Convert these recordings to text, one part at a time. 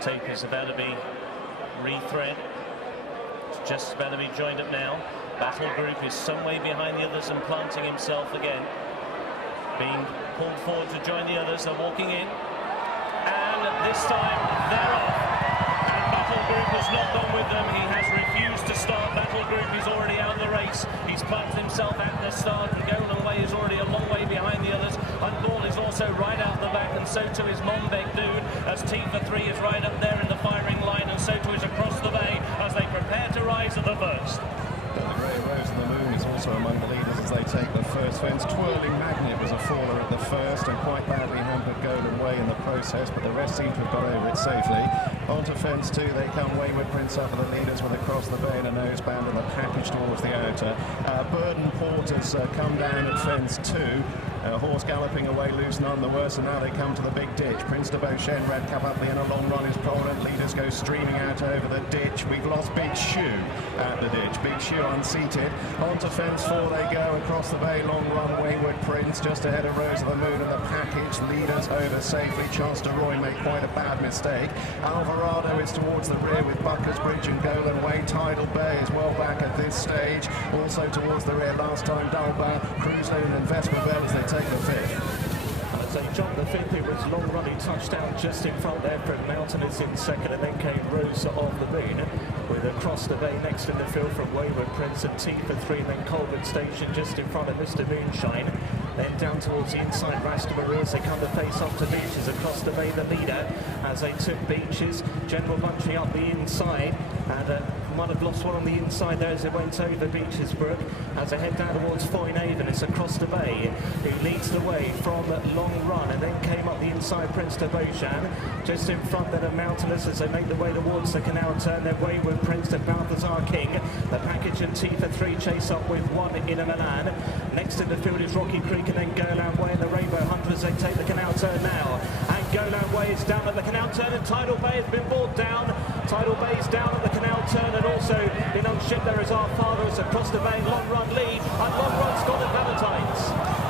Tape is about to be rethread. It's just about to be joined up now. Battle Group is some way behind the others and planting himself again. Being pulled forward to join the others. They're walking in. And this time they're off. And Battle Group has not gone with them. He has refused to start. Battle Group is already out of the race. He's planted himself at the start. And Golan Way is already a long way behind the others. And Ball is also right out the back. And so too is Monbek Dude, as T3 is right up there in the firing line. And so too is Across the Bay as they prepare to rise at the first. The Grey Rose of the Moon is also among the leaders as they take the first fence. Twirling Magnet was a faller at the first and quite badly hampered Golan Way in the process, but the rest seem to have got over it safely. Onto fence 2 they come. Wayward Prince up for the leaders with Across the Bay and a noseband and the package towards the outer. Burden Port has come down at fence 2. Horse galloping away loose, none the worse, and now they come to the big ditch. Prince de Beauchesne, Red Cap up the inner long run is prominent. Leaders go streaming out over the ditch. We've lost Big Shoe at the ditch. Big Shoe unseated. Onto fence 4 they go. Across the Bay, long run, Wayward Prince just ahead of Rose of the Moon and the package. Leaders over safely. Chance de Roy made quite a bad mistake. Alvarado is towards the rear with Buckers Bridge and Golan Way. Tidal Bay is well back at this stage. Also towards the rear last time, Dalbar, Cruise Lane and Vesperville as they take the fifth. As they jumped the fifth, it was long running touchdown just in front there from Mountainous in second, and then came Rose of the Moon with Across the Bay next in the field from Wayward Prince and T3, and then Colbert Station just in front of Mr. Moonshine. Then down towards the inside, Rasta Marie as they come to face off to Beaches. Across the Bay, the leader as they took Beaches. General Bunchy up the inside, and might have lost one on the inside there as they went over Beaches Brook. As they head down towards Foynehaven, it's Across the Bay who leads the way from long run, and then came up the inside, Prince de Beauchesne. Just in front then of Mountainous as they make the way towards the canal turn. Their Wayward Prince to Balthazar King. The package and T3 chase up with one in a Milan. Next in the field is Rocky Creek and then Golan Way and the Rainbow Hunters. They take the canal turn now. And Golan Way is down at the canal turn, and Tidal Bay has been brought down. Tidal Bay is down at the canal turn, and also in unship there is Our Father as Across the Bay, long run lead, and long run's got at Valentine's.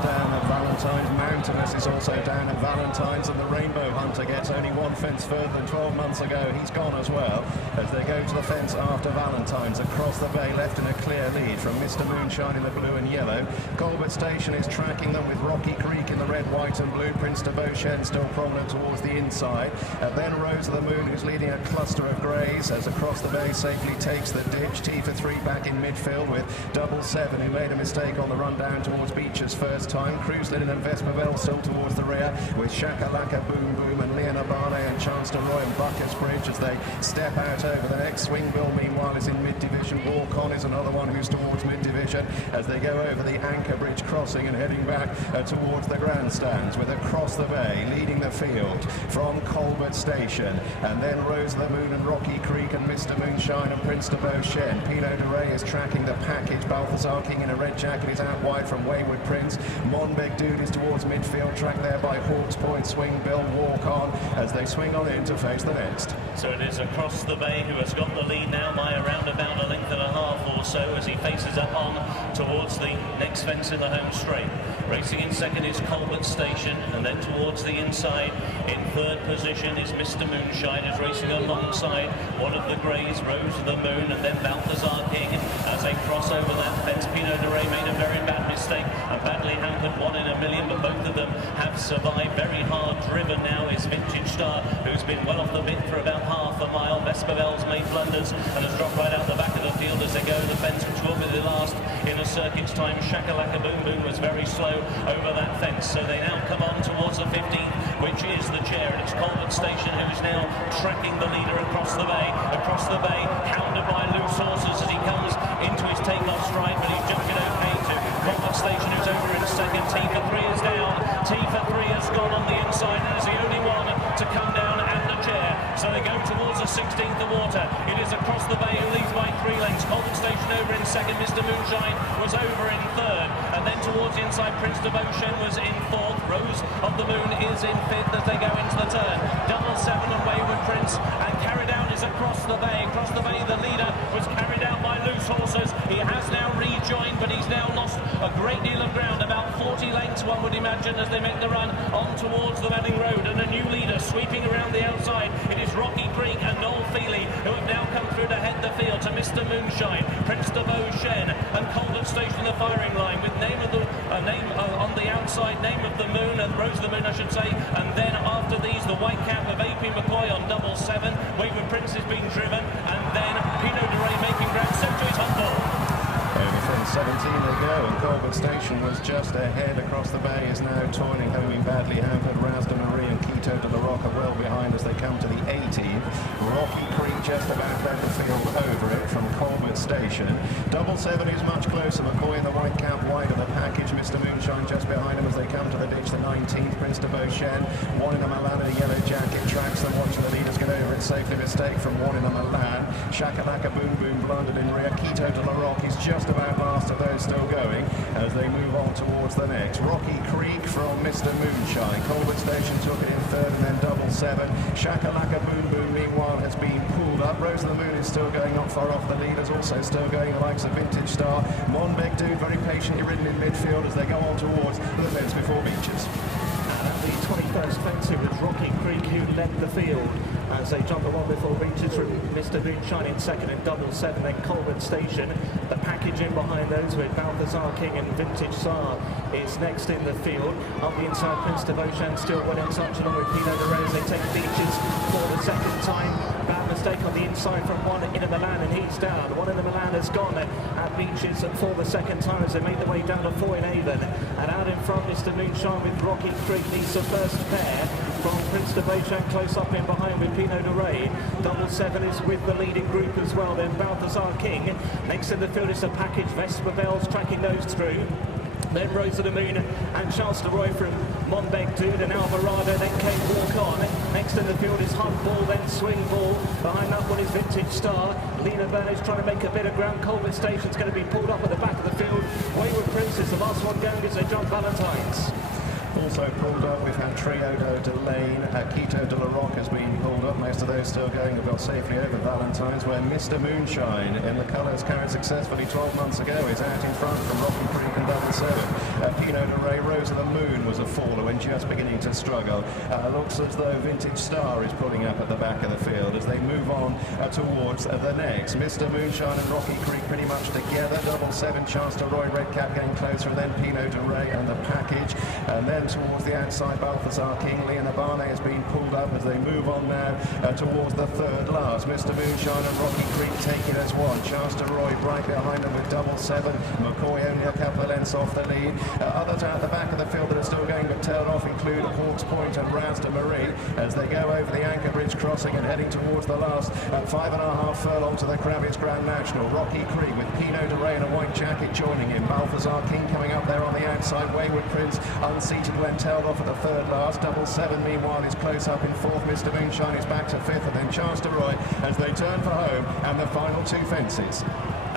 Down at Valentine's. Mountainous is also down at Valentine's, and the Rainbow Hunter gets only one fence further than 12 months ago. He's gone as well as they go to the fence after Valentine's. Across the Bay left in a clear lead from Mr. Moonshine in the blue and yellow. Colbert Station is tracking them with Rocky Creek in the red, white and blue. Prince de Beauchesne still prominent towards the inside. Then Rose of the Moon, who's leading a cluster of greys as Across the Bay safely takes the ditch. T3 back in midfield with Double Seven, who made a mistake on the run down towards Beaches first time. Cruise Linen and Vesperville still towards the rear with Shakalaka Boom Boom and Leon Abane and Chance de Roy and Buckers Bridge as they step out over the next. Swingbill meanwhile is in mid-division. Walk On is another one who's towards mid-division as they go over the Anchor Bridge crossing and heading back towards the grandstands with Across the Bay leading the field from Colbert Station, and then Rose of the Moon and Rocky Creek and Mr. Moonshine and Prince de Beauchesne. Pineau De Re is tracking the package. Balthazar King in a red jacket is out wide from Wayward Prince. Monbek Dude is towards midfield, tracked there by Hawks Point. Swingbill, Walk On as they swing on in to face the next. So it is Across the Bay who has got the lead now by around about a length and a half or so as he faces up on towards the next fence in the home straight. Racing in second is Colbert Station, and then towards the inside in third position is Mr. Moonshine, who's racing alongside one of the greys, Rose of the Moon, and then Balthazar King as they cross over that fence. Pineau De Re made a very bad mistake and badly hampered, one in a million, but both of them have survived. Very hard driven now is Vintage Star, who's been well off the bit for about half a mile. Vespervelle's made blunders and has dropped right out the back of the field as they go to the fence, which will be the last in a circuit's time. Shakalaka Boom Boom was very slow over that fence, so they now come on towards the 15th, which is the chair, and it's Colbert Station who's now tracking the leader Across the Bay. Across the Bay, hounded by loose horses as he comes into his takeoff stride, but he's jumping okay to Colbert Station, who's over in second. T3 is down. T3 has gone on the inside and is the only one to come down at the chair. So they go towards the 16th of water. It is Across the Bay who leads by 3 lengths. Colbert Station over in second. Mr. Moonshine was over in third. And then towards the inside, Prince de Beauchesne was in fourth. Rose of the Moon is in fifth as they go into the turn. Double Seven and Wayward Prince. And carried out is Across the Bay. Across the Bay, the leader was carried out by loose horses. He has now rejoined, but he's now lost a great deal of ground, about 40 lengths one would imagine, as they make the run on towards the Melling Road, and a new leader sweeping around the outside. It Mr. Moonshine, Prince de Re, and Colbert Station the firing line with name of the on the outside, name of the moon, and Rose of the Moon I should say, and then after these the white cap of AP McCoy on double 7, Wayward Prince is being driven, and then Pineau De Re making ground, so to his hot ball. Over from 17 they go, and Colbert Station was just ahead across the bay, is now toiling home in badly hampered. Raz de Marie and Pineau De Re are well behind as they come to the 18th. Rocky Creek just about led the field over it from Colbert Station. Double 7 is much closer. McCoy in the white cap wide of the package. Mr. Moonshine just behind him as they come to the ditch. The 19th, Prince de Re, one in the Milan in a yellow jacket, tracks them, watching the leaders get over it safely. Mistake from one in the Milan. Shakalaka Boom Boom blundered in rear. Pineau De Re is just about last of those still going as they move on towards the next. Rocky Creek from Mr. Moonshine. Colbert Station took it in third, and then double 7. Shakalaka Boom Boom meanwhile has been pulled up. Rose of the Moon is still going not far off the leaders, also still going the likes of Vintage Star. Monbeg Dude very patiently ridden in midfield as they go on towards the fence before Beaches. And at the 21st fence it was Rocky Creek who led the field as they jump along before Beaches from Mr. Moonshine in second and double 7, then Colbert Station. The package in behind those with Balthazar King and Vintage Star is next in the field. Up the inside, Prince de Re still well in touch along with Pineau De Re as they take Beaches for the second time. Bad mistake on the inside from one in the Milan, and he's down. One in the Milan has gone at Beaches for the second time as they make their way down to 4 in Avon. And out in front, Mr. Moonshine with Rocky Creek leads the first pair from Prince de Re close up in behind with Pineau De Re. Double 7 is with the leading group as well. Then Balthazar King. Next in the field is the package. Vesper Bells tracking those through. Then Rose of the Moon and Charles De Roy from Monbeg Dude and Alvarado, then Kate Walk On. Next in the field is Hunt Ball, then Swing Ball. Behind that one is Vintage Star. Lena Burnage trying to make a bit of ground. Colbert Station's going to be pulled up at the back of the field. Wayward Prince is the last one going as they jump Valentine's. Also pulled up, we've had Trio de Lane, Pineau De Re has been pulled up. Most of those still going have got safely over Valentine's, where Mr. Moonshine in the colours carried successfully 12 months ago is out in front from Rocky Creek and double 7. Pineau De Re, Rose of the Moon was a faller when just beginning to struggle. Looks as though Vintage Star is pulling up at the back of the field as they move on towards the next. Mr. Moonshine and Rocky Creek pretty much together. Double 7, Chance de Roy, Red Cap getting closer, and then Pineau De Re and the package. And then towards the outside, Balthazar King, Leona Barney has been pulled up as they move on now towards the third last. Mr. Moonshine and Rocky Creek taking as one. Chance de Roy right behind them with double 7. McCoy only a couple of lengths off the lead. Others out the back of the field that are still going but tailed off include Hawks Point and Raz de Marie as they go over the Anchor Bridge crossing and heading towards the last 5.5 furlong to the Kravitz Grand National. Rocky Creek with Pineau De Re in a white jacket joining him. Balthazar King coming up there on the outside. Wayward Prince unseated when tailed off at the third last. Double 7 meanwhile is close up in fourth. Mr. Moonshine is back to fifth, and then Chance de Roy as they turn for home and the final 2 fences.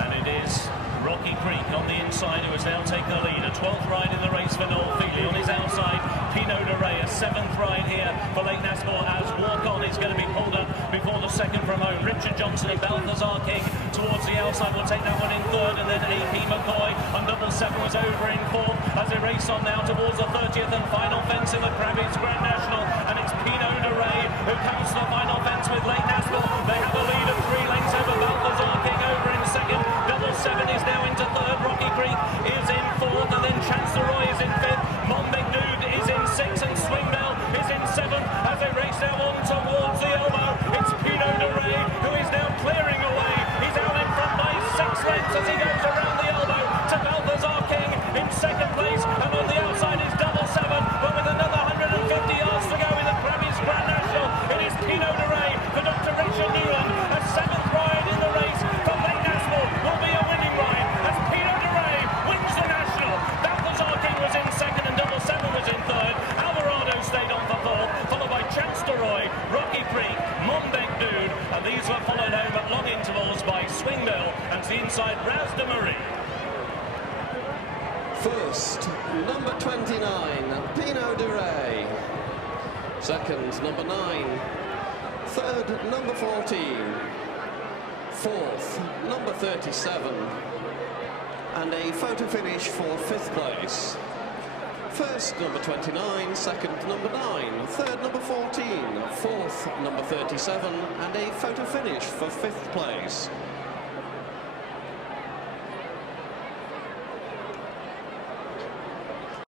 And it is Rocky Creek on the inside who has now taken the lead. A 12th ride in the race for Noel Feely. On his outside, Pineau De Re, a 7th ride here for Lake Nasport as Walk On is going to be pulled up before the second from home. Richard Johnson and Balthazar King towards the outside will take that one in third, and then AP McCoy on double 7 was over in fourth as they race on now towards the 30th and final fence in the Kravitz Grand National, and it's Pineau De Re who comes to the final fence with Lake Nasport. They have a lead of 3 lengths over Balthazar King over in second. Double 7 is now into third. Rocky Creek is in fourth, and then Chance de Roy is in fifth. Monbeg Dude is in sixth, and Swing Bell is in seventh as they race now on towards the elbow. It's Pineau De Re who is now clearing away. He's out in front by 6 lengths as he goes around the elbow to Balthazar King in second place, and on the outside is double 7, but with another 150 yards to go in the Kravitz Grand National, it is Pineau De Re for Dr. Richard Newland. A 7th ride in the race from Lake Nasport will be a winning ride as Pineau De Re wins the National. Balthazar King was in second and double 7 was in third. Alvarado stayed on for fourth, followed by Chance de Roy, Rocky Creek, Monbeg Dude, and these were followed home at long intervals by Swing Bell and to the inside Raz de Marie. First, number 29, Pineau De Re. Second, number 9. Third, number 14. Fourth, number 37. And a photo finish for 5th place. First, number 29. Second, number 9. Third, number 14. Fourth, number 37. And a photo finish for 5th place.